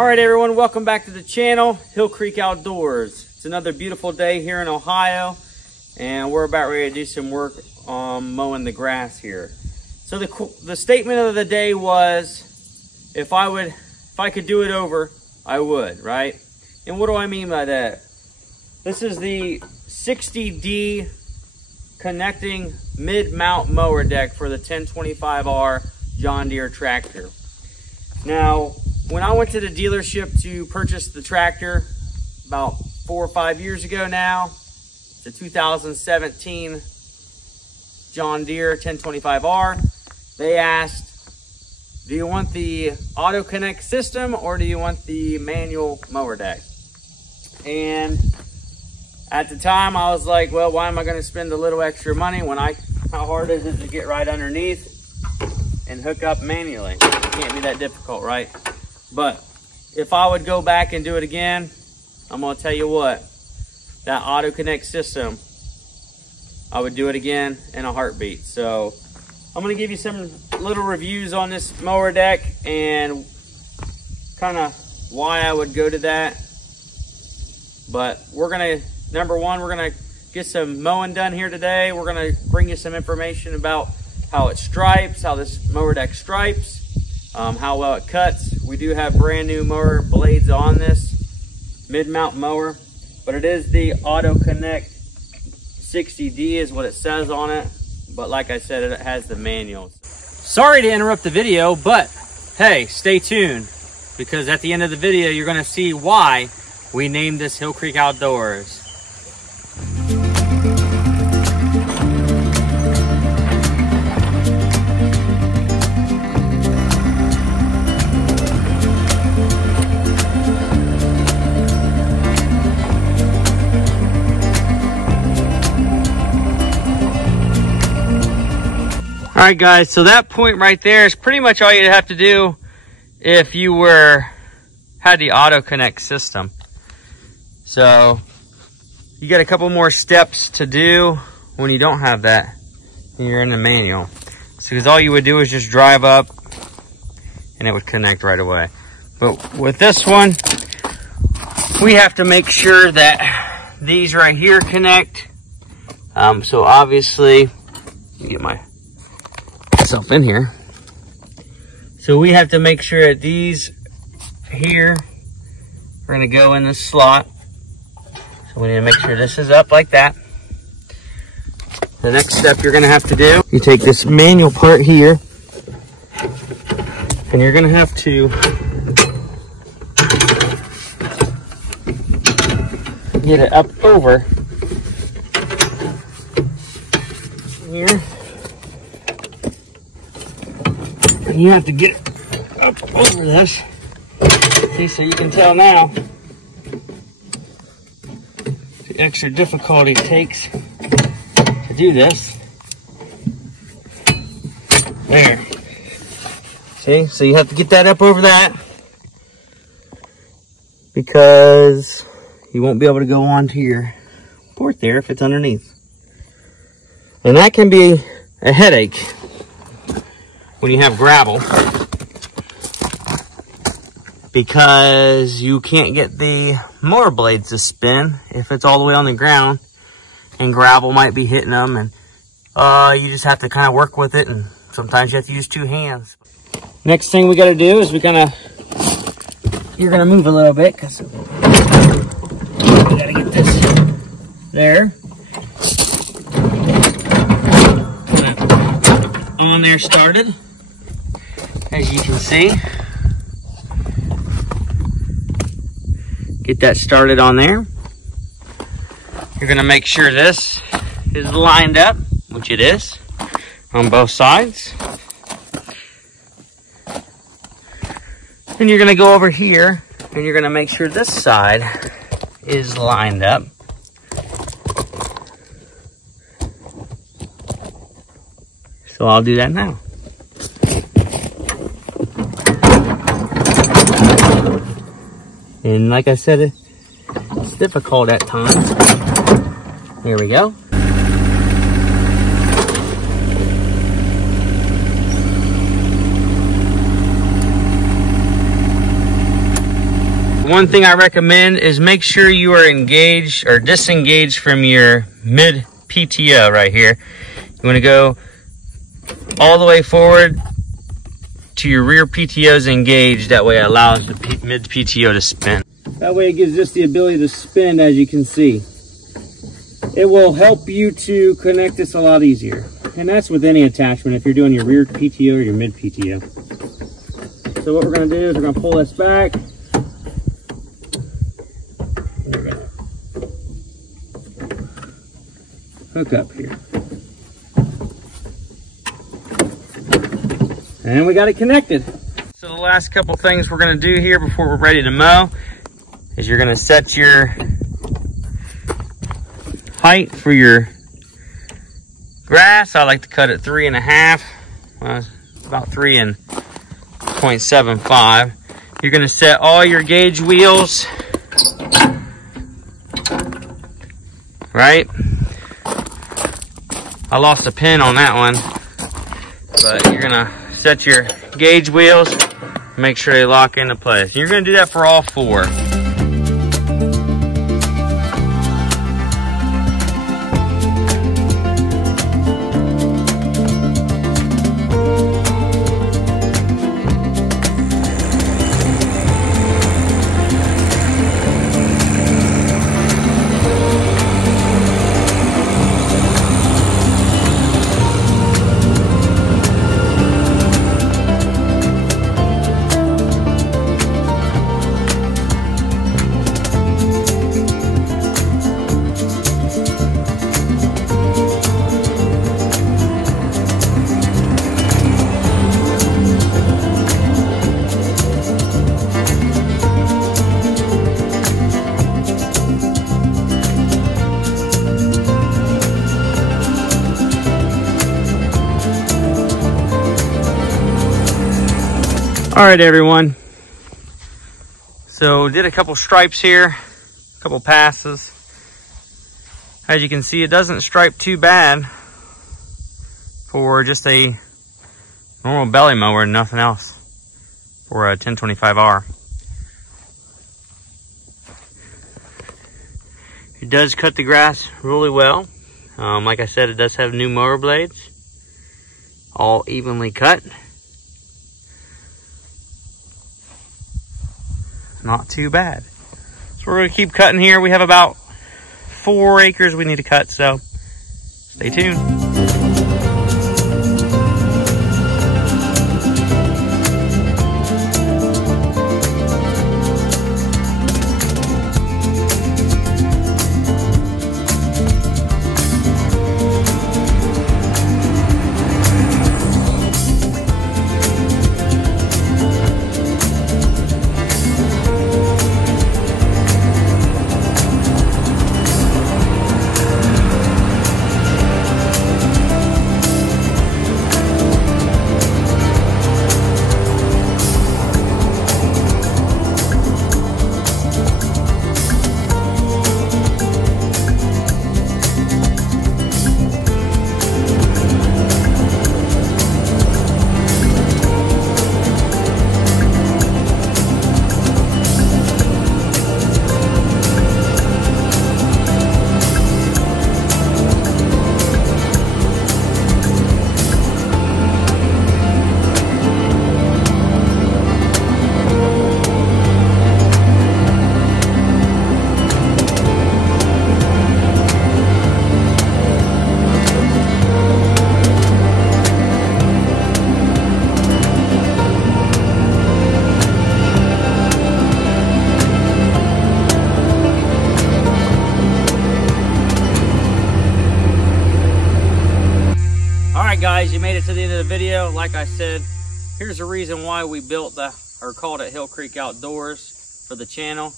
All right, everyone, welcome back to the channel, Hillcreek Outdoors. It's another beautiful day here in Ohio, and we're about ready to do some work on mowing the grass here. So the statement of the day was, if I could do it over, I would, right? And what do I mean by that? This is the 60D connecting mid-mount mower deck for the 1025R John Deere tractor. Now, when I went to the dealership to purchase the tractor about 4 or 5 years ago now, it's a 2017 John Deere 1025R, they asked, do you want the auto connect system or do you want the manual mower deck? And at the time I was like, well, why am I going to spend a little extra money how hard is it to get right underneath and hook up manually? It can't be that difficult, right? But if I would go back and do it again, I'm going to tell you what, that auto connect system, I would do it again in a heartbeat. So I'm going to give you some little reviews on this mower deck and kind of why I would go to that. But we're going to, number one, we're going to get some mowing done here today. We're going to bring you some information about how it stripes, how this mower deck stripes, how well it cuts. We do have brand new mower blades on this mid-mount mower, but it is the Auto Connect 60D is what it says on it. But like I said, it has the manuals. Sorry to interrupt the video, but hey, stay tuned, because at the end of the video, you're gonna see why we named this Hillcreek Outdoors. All right, guys, so that point right there is pretty much all you'd have to do if you had the auto connect system. So you got a couple more steps to do when you don't have that and you're in the manual. So because all you would do is just drive up and it would connect right away. But with this one, we have to make sure that these right here connect. So obviously, let me get myself in here. So we have to make sure that these here are going to go in the slot. So we need to make sure this is up like that. The next step you're going to have to do, you take this manual part here and you're going to have to get it up over here. And you have to get it up over this. See, so you can tell now the extra difficulty it takes to do this. There. See, so you have to get that up over that because you won't be able to go onto your port there if it's underneath. And that can be a headache when you have gravel, because you can't get the mower blades to spin if it's all the way on the ground and gravel might be hitting them, and you just have to kind of work with it, and sometimes you have to use two hands. Next thing we got to do is you're gonna move a little bit because we got to get this there. On there started, as you can see. Get that started on there. You're going to make sure this is lined up, which it is, on both sides. Then you're going to go over here and you're going to make sure this side is lined up. So I'll do that now. And like I said, it's difficult at times. Here we go. one thing I recommend is make sure you are engaged or disengaged from your mid PTO right here. You want to go all the way forward to your rear PTO's engaged. That way it allows the mid PTO to spin. That way it gives this the ability to spin, as you can see. It will help you to connect this a lot easier. And that's with any attachment, if you're doing your rear PTO or your mid PTO. So what we're going to do is we're going to pull this back. We're going to hook up here. And we got it connected. So the last couple things we're going to do here before we're ready to mow is you're going to set your height for your grass. I like to cut it 3.5, about 3.75. You're going to set all your gauge wheels right. I lost a pin on that one, but you're going to set your gauge wheels, make sure they lock into place. You're going to do that for all 4. All right, everyone. So did a couple stripes here, a couple passes. As you can see, it doesn't stripe too bad for just a normal belly mower and nothing else for a 1025R. It does cut the grass really well. Like I said, it does have new mower blades, all evenly cut. Not too bad. So we're going to keep cutting here. We have about 4 acres we need to cut, so stay tuned. Guys, you made it to the end of the video. Like I said, here's the reason why we built or called it Hillcreek Outdoors for the channel.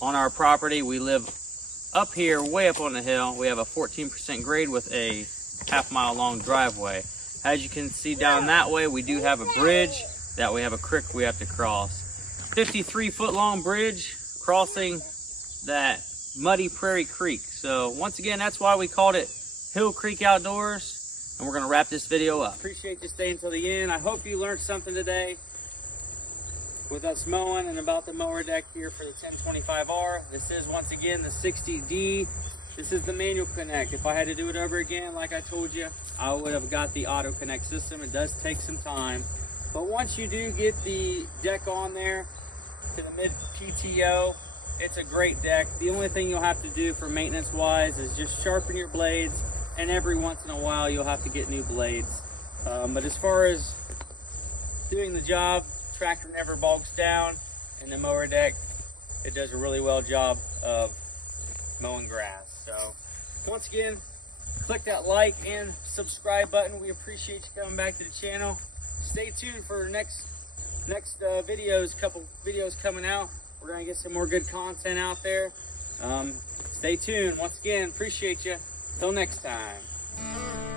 On our property, we live up here, way up on the hill. We have a 14% grade with a half-mile long driveway. As you can see down that way, we do have a bridge that we have a creek we have to cross. 53-foot long bridge crossing that muddy Prairie Creek. So once again, that's why we called it Hillcreek Outdoors. And we're going to wrap this video up. Appreciate you staying until the end. I hope you learned something today. with us mowing and about the mower deck here for the 1025R. This is once again the 60D. This is the manual connect. If I had to do it over again, like I told you, I would have got the auto connect system. It does take some time, but once you do get the deck on there to the mid PTO, it's a great deck. The only thing you'll have to do for maintenance wise is just sharpen your blades, and every once in a while you'll have to get new blades. But as far as doing the job, tractor never bogs down, and the mower deck, it does a really well job of mowing grass. So once again, click that like and subscribe button. We appreciate you coming back to the channel. Stay tuned for next videos, couple videos coming out. We're gonna get some more good content out there. Stay tuned. Once again, appreciate you. Till next time.